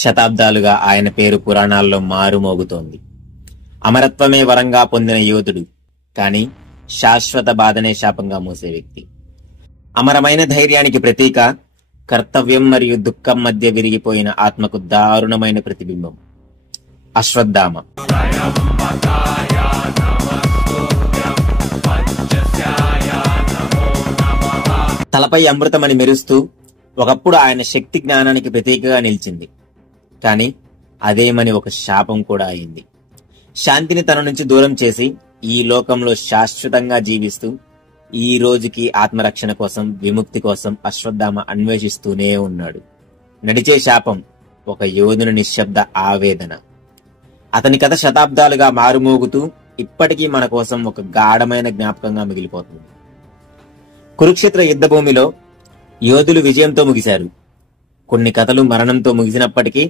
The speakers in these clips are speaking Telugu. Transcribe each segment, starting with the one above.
శతాబ్దాలుగా ఆయన పేరు పురాణాల్లో మారుమోగుతోంది. అమరత్వమే వరంగా పొందిన యోధుడు, కానీ శాశ్వత బాధనే శాపంగా మూసే వ్యక్తి. అమరమైన ధైర్యానికి ప్రతీక, కర్తవ్యం మరియు దుఃఖం మధ్య విరిగిపోయిన ఆత్మకు దారుణమైన ప్రతిబింబం అశ్వత్థామ. తలపై అమృతమని మెరుస్తూ ఒకప్పుడు ఆయన శక్తి జ్ఞానానికి ప్రతీకగా నిలిచింది. కాని అదేమని ఒక శాపం కూడా అయింది. శాంతిని తన నుంచి దూరం చేసి ఈ లోకంలో శాశ్వతంగా జీవిస్తూ ఈ రోజుకి ఆత్మరక్షణ కోసం, విముక్తి కోసం అశ్వత్థామ అన్వేషిస్తూనే ఉన్నాడు. నడిచే శాపం ఒక యోధుని నిశ్శబ్ద ఆవేదన. అతని కథ శతాబ్దాలుగా మారుమోగుతూ ఇప్పటికీ మన కోసం ఒక గాఢమైన జ్ఞాపకంగా మిగిలిపోతుంది. కురుక్షేత్ర యుద్ధభూమిలో యోధులు విజయంతో ముగిశారు. కొన్ని కథలు మరణంతో ముగిసినప్పటికీ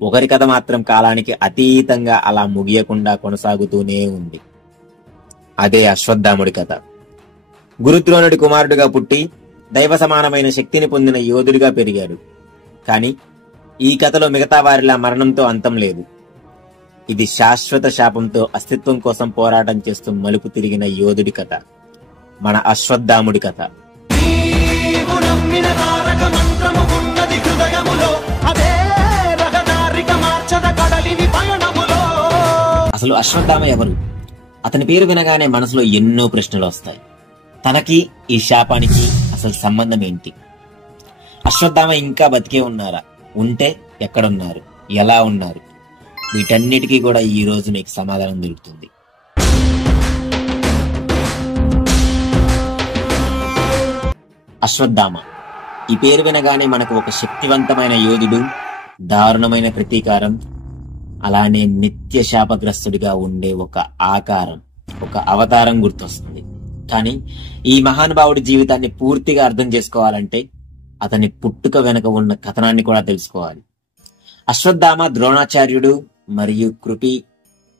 ఒకరి కథ మాత్రం కాలానికి అతీతంగా అలా ముగియకుండా కొనసాగుతూనే ఉంది. అదే అశ్వత్థాముడి కథ. గురుద్రోణుడి కుమారుడిగా పుట్టి దైవ సమానమైన శక్తిని పొందిన యోధుడిగా పెరిగాడు. కాని ఈ కథలో మిగతా వారిలా మరణంతో అంతం లేదు. ఇది శాశ్వత శాపంతో అస్తిత్వం కోసం పోరాటం చేస్తూ మలుపు తిరిగిన యోధుడి కథ, మన అశ్వత్థాముడి కథ. అసలు అశ్వత్థామ ఎవరు? అతని పేరు వినగానే మనసులో ఎన్నో ప్రశ్నలు వస్తాయి. తనకి ఈ శాపానికి అసలు సంబంధం ఏంటి? అశ్వత్థామ ఇంకా బతికే ఉన్నారా? ఉంటే ఎక్కడున్నారు? ఎలా ఉన్నారు? వీటన్నిటికీ కూడా ఈ రోజు మీకు సమాధానం దొరుకుతుంది. అశ్వత్థామ ఈ పేరు వినగానే మనకు ఒక శక్తివంతమైన యోధుడు, దారుణమైన ప్రతీకారం, అలానే నిత్య శాపగ్రస్తుడిగా ఉండే ఒక ఆకారం, ఒక అవతారం గుర్తొస్తుంది. కానీ ఈ మహానుభావుడి జీవితాన్ని పూర్తిగా అర్థం చేసుకోవాలంటే అతని పుట్టుక వెనుక ఉన్న కథనాన్ని కూడా తెలుసుకోవాలి. అశ్వత్థామ ద్రోణాచార్యుడు మరియు కృపి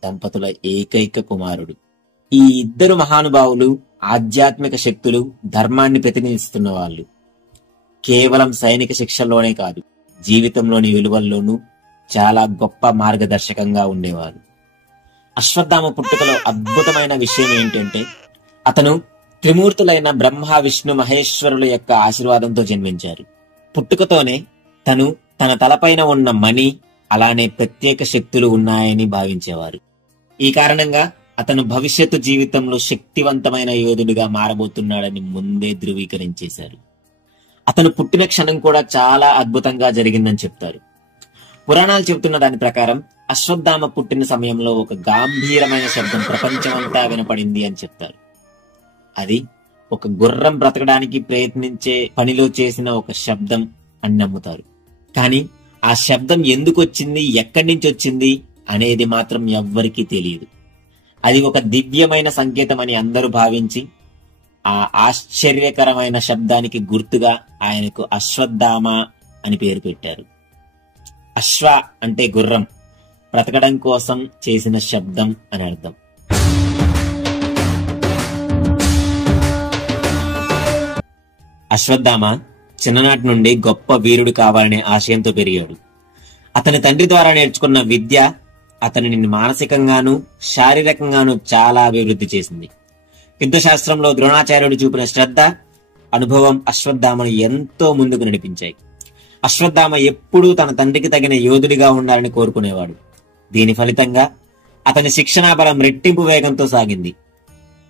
దంపతుల ఏకైక కుమారుడు. ఈ ఇద్దరు మహానుభావులు ఆధ్యాత్మిక శక్తులు, ధర్మాన్ని ప్రతినిధిస్తున్న వాళ్ళు. కేవలం సైనిక శిక్షల్లోనే కాదు, జీవితంలోని విలువల్లోనూ చాలా గొప్ప మార్గదర్శకంగా ఉండేవారు. అశ్వత్థామ పుట్టుకలో అద్భుతమైన విషయం ఏంటంటే అతను త్రిమూర్తులైన బ్రహ్మ, విష్ణు, మహేశ్వరుల యొక్క ఆశీర్వాదంతో జన్మించారు. పుట్టుకతోనే తన తలపైన ఉన్న మణి, అలానే ప్రత్యేక శక్తులు ఉన్నాయని భావించేవారు. ఈ కారణంగా అతను భవిష్యత్తు జీవితంలో శక్తివంతమైన యోధుడిగా మారబోతున్నాడని ముందే ధృవీకరించేశారు. అతను పుట్టిన క్షణం కూడా చాలా అద్భుతంగా జరిగిందని చెప్తారు. పురాణాలు చెబుతున్న దాని ప్రకారం అశ్వత్థామ పుట్టిన సమయంలో ఒక గంభీరమైన శబ్దం ప్రపంచమంతా వినపడింది అని చెప్తారు. అది ఒక గుర్రం బ్రతకడానికి ప్రయత్నించే పనిలో చేసిన ఒక శబ్దం అని నమ్ముతారు. కానీ ఆ శబ్దం ఎందుకు వచ్చింది, ఎక్కడి నుంచి వచ్చింది అనేది మాత్రం ఎవ్వరికీ తెలియదు. అది ఒక దివ్యమైన సంకేతం అని అందరూ భావించి ఆ ఆశ్చర్యకరమైన శబ్దానికి గుర్తుగా ఆయనకు అశ్వత్థామ అని పేరు పెట్టారు. అశ్వ అంటే గుర్రం, బ్రతకడం కోసం చేసిన శబ్దం అని అర్థం. అశ్వత్థామ చిన్ననాటి నుండి గొప్ప వీరుడు కావాలనే ఆశయంతో పెరిగాడు. అతని తండ్రి ద్వారా నేర్చుకున్న విద్య అతనిని మానసికంగానూ శారీరకంగానూ చాలా అభివృద్ధి చేసింది. యుద్ధశాస్త్రంలో ద్రోణాచార్యుడు చూపిన శ్రద్ధ, అనుభవం అశ్వత్థామను ఎంతో ముందుకు నడిపించాయి. అశ్వత్థామ ఎప్పుడూ తన తండ్రికి తగిన యోధుడిగా ఉండాలని కోరుకునేవాడు. దీని ఫలితంగా అతని శిక్షణా బలం రెట్టింపు వేగంతో సాగింది.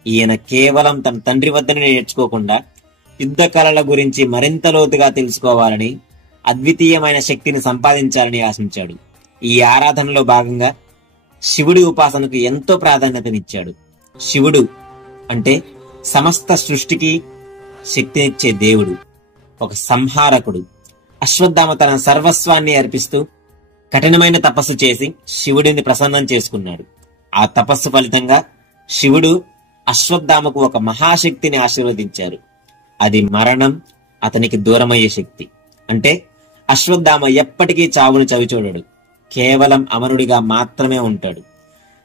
ఈయన కేవలం తన తండ్రి వద్దనే నేర్చుకోకుండా యుద్ధ కళల గురించి మరింత లోతుగా తెలుసుకోవాలని, అద్వితీయమైన శక్తిని సంపాదించాలని ఆశించాడు. ఈ ఆరాధనలో భాగంగా శివుడి ఉపాసనకు ఎంతో ప్రాధాన్యతనిచ్చాడు. శివుడు అంటే సమస్త సృష్టికి శక్తినిచ్చే దేవుడు, ఒక సంహారకుడు. అశ్వత్థామ తన సర్వస్వాన్ని అర్పిస్తూ కఠినమైన తపస్సు చేసి శివుడిని ప్రసన్నం చేసుకున్నాడు. ఆ తపస్సు ఫలితంగా శివుడు అశ్వత్థామకు ఒక మహాశక్తిని ఆశీర్వదించారు. అది మరణం, అతనికి దూరమయ్యే శక్తి. అంటే అశ్వత్థామ ఎప్పటికీ చావును చవిచూడడు, కేవలం అమరుడిగా మాత్రమే ఉంటాడు.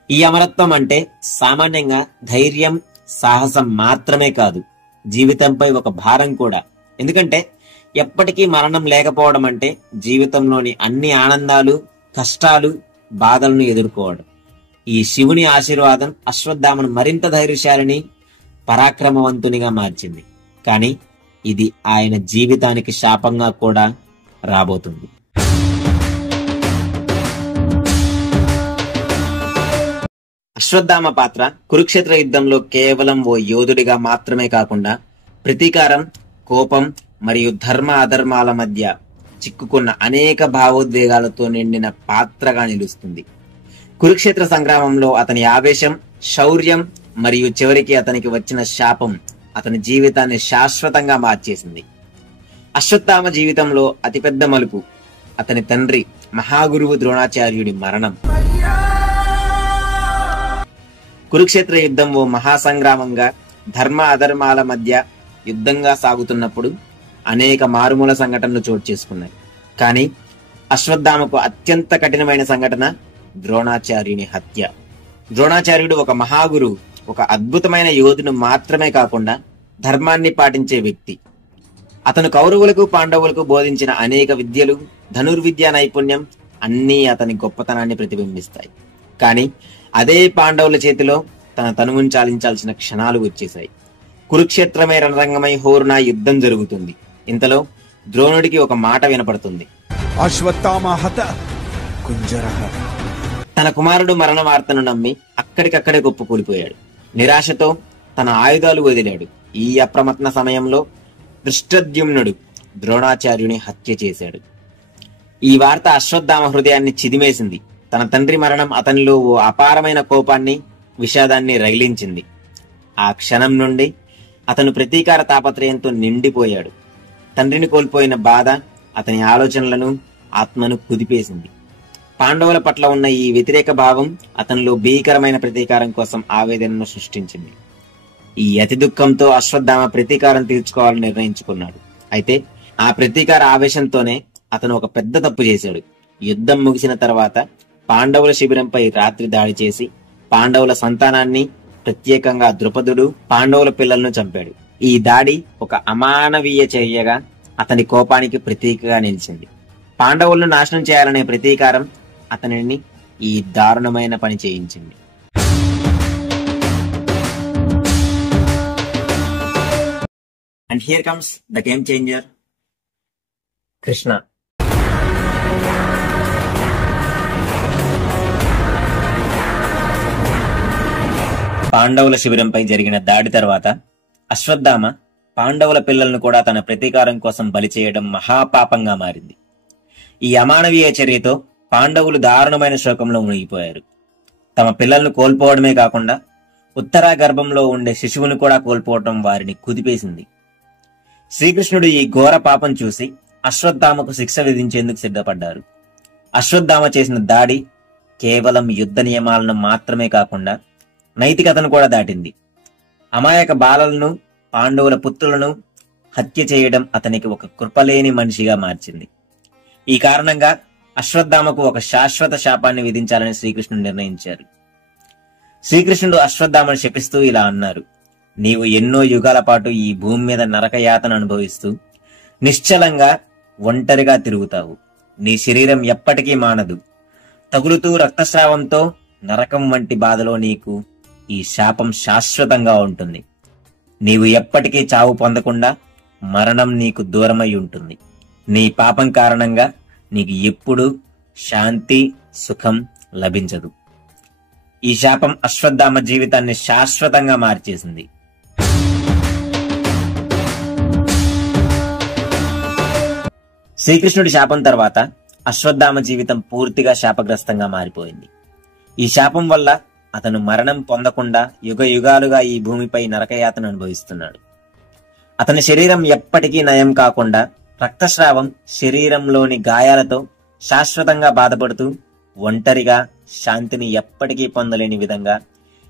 ఈ అమరత్వం అంటే సామాన్యంగా ధైర్యం, సాహసం మాత్రమే కాదు, జీవితంపై ఒక భారం కూడా. ఎందుకంటే ఎప్పటికీ మరణం లేకపోవడం అంటే జీవితంలోని అన్ని ఆనందాలు, కష్టాలు, బాధలను ఎదుర్కోవడం. ఈ శివుని ఆశీర్వాదం అశ్వత్థామను మరింత ధైర్యశాలిని, పరాక్రమవంతునిగా మార్చింది. కానీ ఇది ఆయన జీవితానికి శాపంగా కూడా రాబోతుంది. అశ్వత్థామ పాత్ర కురుక్షేత్ర యుద్ధంలో కేవలం ఓ యోధుడిగా మాత్రమే కాకుండా ప్రతీకారం, కోపం మరియు ధర్మ అధర్మాల మధ్య చిక్కుకున్న అనేక భావోద్వేగాలతో నిండిన పాత్రగా నిలుస్తుంది. కురుక్షేత్ర సంగ్రామంలో అతని ఆవేశం, శౌర్యం మరియు చివరికి అతనికి వచ్చిన శాపం అతని జీవితాన్ని శాశ్వతంగా మార్చేసింది. అశ్వత్థామ జీవితంలో అతిపెద్ద మలుపు అతని తండ్రి మహాగురువు ద్రోణాచార్యుడి మరణం. కురుక్షేత్ర యుద్ధం ఓ మహాసంగ్రామంగా, ధర్మ అధర్మాల మధ్య యుద్ధంగా సాగుతున్నప్పుడు అనేక మారుమూల సంఘటనలు చోటు చేసుకున్నాయి. కానీ అశ్వత్థామకు అత్యంత కఠినమైన సంఘటన ద్రోణాచార్యుని హత్య. ద్రోణాచార్యుడు ఒక మహాగురువు, ఒక అద్భుతమైన యోధుడు మాత్రమే కాకుండా ధర్మాన్ని పాటించే వ్యక్తి. అతను కౌరవులకు, పాండవులకు బోధించిన అనేక విద్యలు, ధనుర్విద్యా నైపుణ్యం అన్నీ అతని గొప్పతనాన్ని ప్రతిబింబిస్తాయి. కానీ అదే పాండవుల చేతిలో తన తనువును చాలించాల్సిన క్షణాలు వచ్చేశాయి. కురుక్షేత్రమే రణరంగమై హోరున యుద్ధం జరుగుతుంది. ఇంతలో ద్రోణుడికి ఒక మాట వినపడుతుంది. అశ్వత్థామ హత కుంజరః. తన కుమారుడు మరణ వార్తను నమ్మి అక్కడికక్కడే కుప్పకూలిపోయాడు. నిరాశతో తన ఆయుధాలు వదిలాడు. ఈ అప్రమత్త సమయంలో దృష్టద్యుమ్నుడు ద్రోణాచార్యుని హత్య చేశాడు. ఈ వార్త అశ్వత్థామ హృదయాన్ని చిదిమేసింది. తన తండ్రి మరణం అతనిలో ఓ అపారమైన కోపాన్ని, విషాదాన్ని రగిలించింది. ఆ క్షణం నుండి అతను ప్రతీకార తాపత్రయంతో నిండిపోయాడు. తండ్రిని కోల్పోయిన బాధ అతని ఆలోచనలను, ఆత్మను కుదిపేసింది. పాండవుల పట్ల ఉన్న ఈ వ్యతిరేక భావం అతనిలో భీకరమైన ప్రతీకారం కోసం ఆవేదనను సృష్టించింది. ఈ అతి దుఃఖంతో అశ్వత్థామ ప్రతీకారం తీర్చుకోవాలని నిర్ణయించుకున్నాడు. అయితే ఆ ప్రతీకార ఆవేశంతోనే అతను ఒక పెద్ద తప్పు చేశాడు. యుద్ధం ముగిసిన తర్వాత పాండవుల శిబిరంపై రాత్రి దాడి చేసి పాండవుల సంతానాన్ని, ప్రత్యేకంగా ద్రుపదుడు, పాండవుల పిల్లలను చంపాడు. ఈ దాడి ఒక అమానవీయ చర్యగా అతని కోపానికి ప్రతీకగా నిలిచింది. పాండవులను నాశనం చేయాలనే ప్రతీకారం అతనిని ఈ దారుణమైన పని చేయించింది. And here comes the game changer, Krishna. పాండవుల శిబిరంపై జరిగిన దాడి తర్వాత అశ్వత్థామ పాండవుల పిల్లలను కూడా తన ప్రతీకారం కోసం బలి చేయడం మహాపాపంగా మారింది. ఈ అమానవీయ చర్యతో పాండవులు దారుణమైన శోకంలో మునిగిపోయారు. తమ పిల్లలను కోల్పోవడమే కాకుండా ఉత్తరా గర్భంలో ఉండే శిశువును కూడా కోల్పోవడం వారిని కుదిపేసింది. శ్రీకృష్ణుడు ఈ ఘోర పాపం చూసి అశ్వత్థామకు శిక్ష విధించేందుకు సిద్ధపడ్డారు. అశ్వత్థామ చేసిన దాడి కేవలం యుద్ధ నియమాలను మాత్రమే కాకుండా నైతికతను కూడా దాటింది. అమాయక బాలలను, పాండవుల పుత్రులను హత్య చేయడం అతనికి ఒక కృపలేని మనిషిగా మార్చింది. ఈ కారణంగా అశ్వత్థామకు ఒక శాశ్వత శాపాన్ని విధించాలని శ్రీకృష్ణుడు నిర్ణయించారు. శ్రీకృష్ణుడు అశ్వత్థామను శపిస్తూ ఇలా అన్నారు: నీవు ఎన్నో యుగాల పాటు ఈ భూమి మీద నరకయాతన అనుభవిస్తూ నిశ్చలంగా ఒంటరిగా తిరుగుతావు. నీ శరీరం ఎప్పటికీ మానదు. తగులుతూ రక్తస్రావంతో నరకం వంటి బాధలో నీకు ఈ శాపం శాశ్వతంగా ఉంటుంది. నీవు ఎప్పటికీ చావు పొందకుండా మరణం నీకు దూరమై ఉంటుంది. నీ పాపం కారణంగా నీకు ఎప్పుడూ శాంతి, సుఖం లభించదు. ఈ శాపం అశ్వత్థామ జీవితాన్ని శాశ్వతంగా మార్చేసింది. శ్రీకృష్ణుడి శాపం తర్వాత అశ్వత్థామ జీవితం పూర్తిగా శాపగ్రస్తంగా మారిపోయింది. ఈ శాపం వల్ల అతను మరణం పొందకుండా యుగ యుగాలుగా ఈ భూమిపై నరకయాతన అనుభవిస్తున్నాడు. అతని శరీరం ఎప్పటికీ నయం కాకుండా రక్తస్రావం, శరీరంలోని గాయాలతో శాశ్వతంగా బాధపడుతూ ఒంటరిగా శాంతిని ఎప్పటికీ పొందలేని విధంగా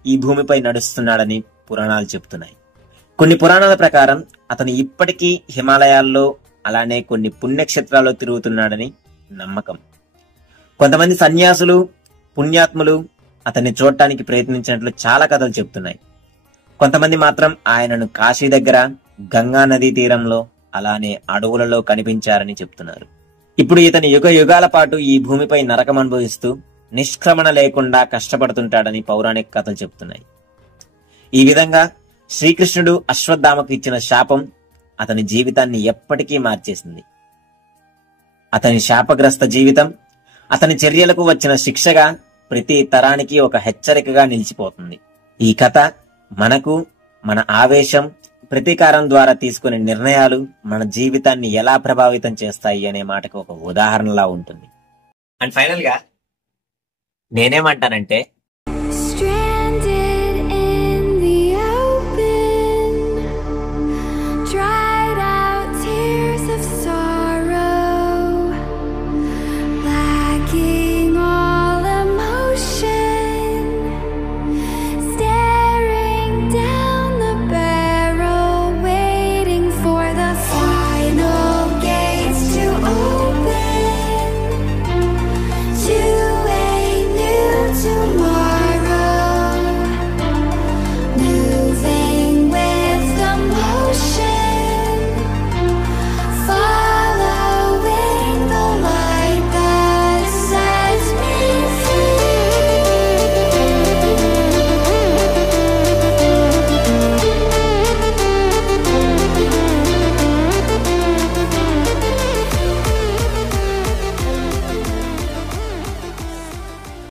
ఈ భూమిపై నడుస్తున్నాడని పురాణాలు చెబుతున్నాయి. కొన్ని పురాణాల ప్రకారం అతను ఇప్పటికీ హిమాలయాల్లో, అలానే కొన్ని పుణ్యక్షేత్రాల్లో తిరుగుతున్నాడని నమ్మకం. కొంతమంది సన్యాసులు, పుణ్యాత్ములు అతన్ని చూడటానికి ప్రయత్నించినట్లు చాలా కథలు చెబుతున్నాయి. కొంతమంది మాత్రం ఆయనను కాశీ దగ్గర, గంగా నదీ తీరంలో, అలానే అడవులలో కనిపించారని చెప్తున్నారు. ఇప్పుడు ఇతని యుగ యుగాల పాటు ఈ భూమిపై నరకం అనుభవిస్తూ నిష్క్రమణ లేకుండా కష్టపడుతుంటాడని పౌరాణిక కథలు చెప్తున్నాయి. ఈ విధంగా శ్రీకృష్ణుడు అశ్వత్థామకు ఇచ్చిన శాపం అతని జీవితాన్ని ఎప్పటికీ మార్చేసింది. అతని శాపగ్రస్త జీవితం అతని చర్యలకు వచ్చిన శిక్షగా ప్రతి తరానికి ఒక హెచ్చరికగా నిలిచిపోతుంది. ఈ కథ మనకు మన ఆవేశం, ప్రతీకారం ద్వారా తీసుకునే నిర్ణయాలు మన జీవితాన్ని ఎలా ప్రభావితం చేస్తాయి అనే మాటకు ఒక ఉదాహరణలా ఉంటుంది. అండ్ ఫైనల్ గా నేనేమంటానంటే,